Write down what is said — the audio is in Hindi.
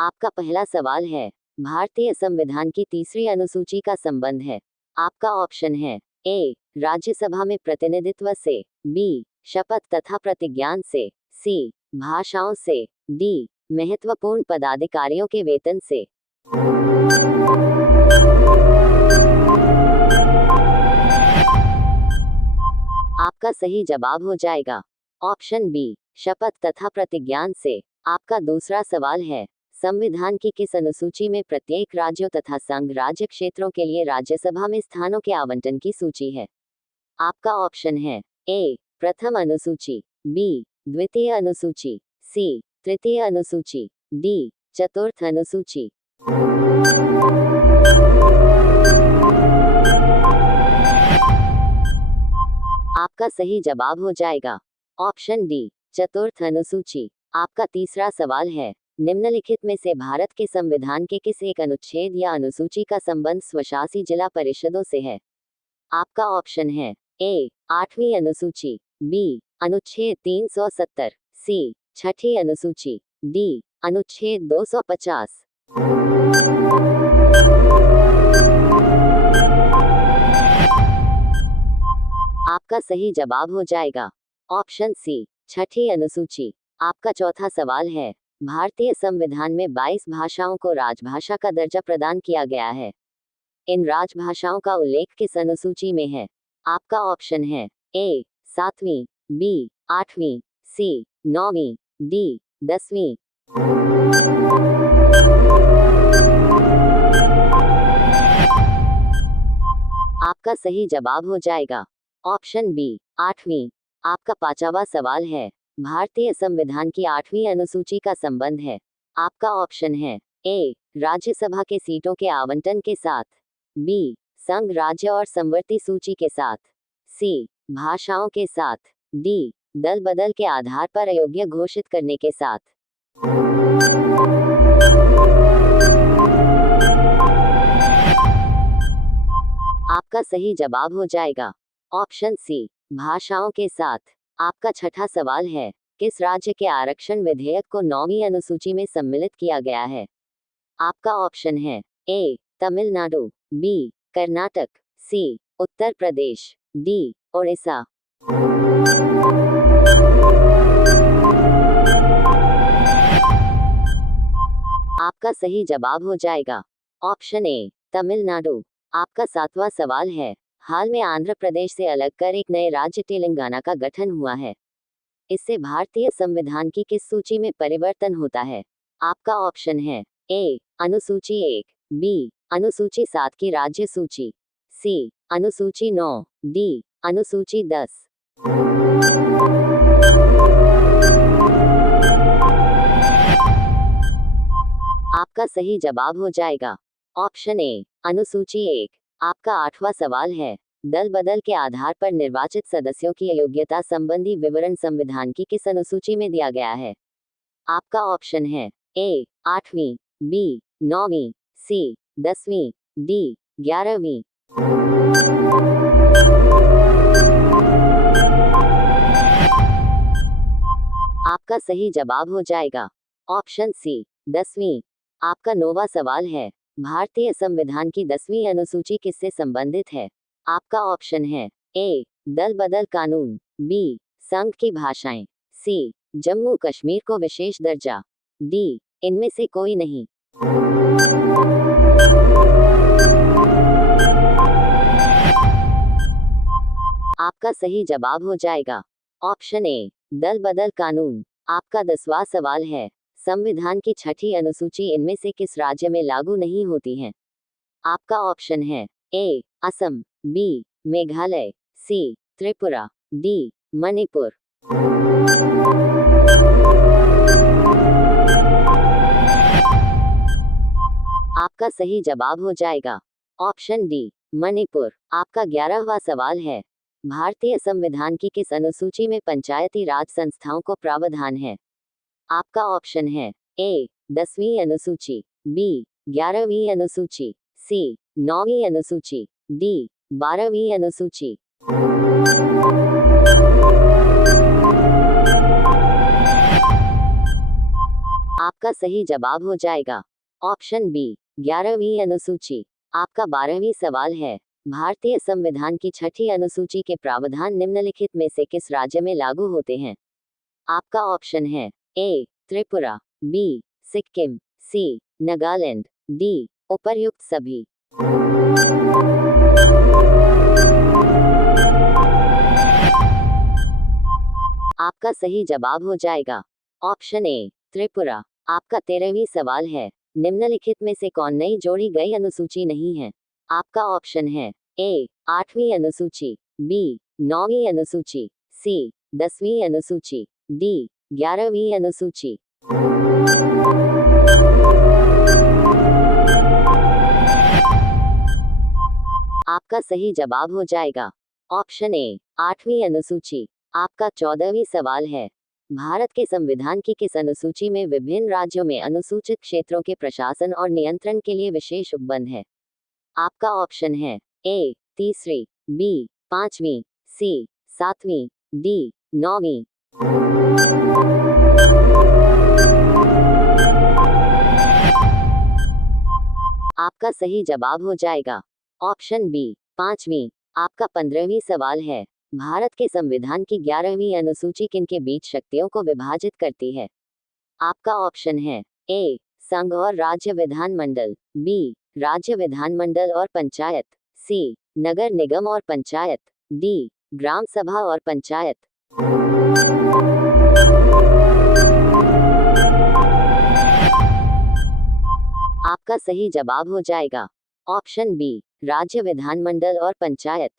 आपका पहला सवाल है, भारतीय संविधान की तीसरी अनुसूची का संबंध है। आपका ऑप्शन है ए, राज्यसभा में प्रतिनिधित्व से, बी, शपथ तथा प्रतिज्ञान से, सी, भाषाओं से, डी, महत्वपूर्ण पदाधिकारियों के वेतन से। आपका सही जवाब हो जाएगा ऑप्शन बी, शपथ तथा प्रतिज्ञान से। आपका दूसरा सवाल है, संविधान की किस अनुसूची में प्रत्येक राज्यों तथा संघ राज्य क्षेत्रों के लिए राज्यसभा में स्थानों के आवंटन की सूची है। आपका ऑप्शन है ए, प्रथम अनुसूची, बी, द्वितीय अनुसूची, सी, तृतीय अनुसूची, डी, चतुर्थ अनुसूची। आपका सही जवाब हो जाएगा ऑप्शन डी, चतुर्थ अनुसूची। आपका तीसरा सवाल है, निम्नलिखित में से भारत के संविधान के किस एक अनुच्छेद या अनुसूची का संबंध स्वशासी जिला परिषदों से है। आपका ऑप्शन है ए, 8वीं अनुसूची, बी, अनुच्छेद 370, सी, छठी अनुसूची, डी, अनुच्छेद 250। आपका सही जवाब हो जाएगा ऑप्शन सी, छठी अनुसूची। आपका चौथा सवाल है, भारतीय संविधान में 22 भाषाओं को राजभाषा का दर्जा प्रदान किया गया है। इन राजभाषाओं का उल्लेख किस अनुसूची में है। आपका ऑप्शन है ए, 7वीं, बी, 8वीं, सी, 9वीं, डी, 10वीं। आपका सही जवाब हो जाएगा ऑप्शन बी, 8वीं। आपका पांचवा सवाल है, भारतीय संविधान की 8वीं अनुसूची का संबंध है। आपका ऑप्शन है ए, राज्यसभा के सीटों के आवंटन के साथ, बी, संघ राज्य और समवर्ती सूची के साथ, सी, भाषाओं के साथ, डी, दल बदल के आधार पर अयोग्य घोषित करने के साथ। आपका सही जवाब हो जाएगा ऑप्शन सी, भाषाओं के साथ। आपका छठा सवाल है, किस राज्य के आरक्षण विधेयक को 9वीं अनुसूची में सम्मिलित किया गया है। आपका ऑप्शन है ए, तमिलनाडु, बी, कर्नाटक, सी, उत्तर प्रदेश, डी, ओडिशा। आपका सही जवाब हो जाएगा ऑप्शन ए, तमिलनाडु। आपका सातवां सवाल है, हाल में आंध्र प्रदेश से अलग कर एक नए राज्य तेलंगाना का गठन हुआ है। इससे भारतीय संविधान की किस सूची में परिवर्तन होता है। आपका ऑप्शन है ए, अनुसूची 1, बी, अनुसूची 7 की राज्य सूची, सी, अनुसूची 9, डी, अनुसूची 10। आपका सही जवाब हो जाएगा ऑप्शन ए, अनुसूची 1। आपका आठवां सवाल है, दल बदल के आधार पर निर्वाचित सदस्यों की अयोग्यता संबंधी विवरण संविधान की किस अनुसूची में दिया गया है। आपका ऑप्शन है ए, 8वीं, बी, 9वीं, सी, 10वीं, डी, 11वीं। आपका सही जवाब हो जाएगा ऑप्शन सी, 10वीं। आपका 9वां सवाल है, भारतीय संविधान की 10वीं अनुसूची किससे संबंधित है। आपका ऑप्शन है ए, दल बदल कानून, बी, संघ की भाषाएं, सी, जम्मू कश्मीर को विशेष दर्जा, डी, इनमें से कोई नहीं। आपका सही जवाब हो जाएगा ऑप्शन ए, दल बदल कानून। आपका 10वां सवाल है, संविधान की छठी अनुसूची इनमें से किस राज्य में लागू नहीं होती है। आपका ऑप्शन है ए, असम, बी, मेघालय, सी, त्रिपुरा, डी, मणिपुर। आपका सही जवाब हो जाएगा ऑप्शन डी, मणिपुर। आपका 11वां सवाल है, भारतीय संविधान की किस अनुसूची में पंचायती राज संस्थाओं को प्रावधान है। आपका ऑप्शन है ए, 10वीं अनुसूची, बी, 11वीं अनुसूची, सी, 9वीं अनुसूची, डी, 12वीं अनुसूची। आपका सही जवाब हो जाएगा ऑप्शन बी 11वीं अनुसूची। आपका 12वीं सवाल है, भारतीय संविधान की छठी अनुसूची के प्रावधान निम्नलिखित में से किस राज्य में लागू होते हैं? आपका ऑप्शन है ए त्रिपुरा, बी सिक्किम, सी नागालैंड, डी उपर्युक्त सभी। आपका सही जवाब हो जाएगा ऑप्शन ए त्रिपुरा। आपका 13वीं सवाल है, निम्नलिखित में से कौन नई जोड़ी गई अनुसूची नहीं है? आपका ऑप्शन है ए 8वीं अनुसूची, बी 9वीं अनुसूची, सी 10वीं अनुसूची, डी 11वीं अनुसूची। आपका सही जवाब हो जाएगा ऑप्शन ए 8वीं अनुसूची। आपका 14वीं सवाल है, भारत के संविधान की किस अनुसूची में विभिन्न राज्यों में अनुसूचित क्षेत्रों के प्रशासन और नियंत्रण के लिए विशेष उपबंध है? आपका ऑप्शन है ए 3वीं, बी 5वीं, सी 7वीं, डी 9वीं। आपका सही जवाब हो जाएगा ऑप्शन बी 5वीं। आपका 15वीं सवाल है, भारत के संविधान की 11वीं अनुसूची किनके बीच शक्तियों को विभाजित करती है? आपका ऑप्शन है ए संघ और राज्य विधानमंडल, बी राज्य विधानमंडल और पंचायत, सी नगर निगम और पंचायत, डी ग्राम सभा और पंचायत। आपका सही जवाब हो जाएगा ऑप्शन बी राज्य विधानमंडल और पंचायत।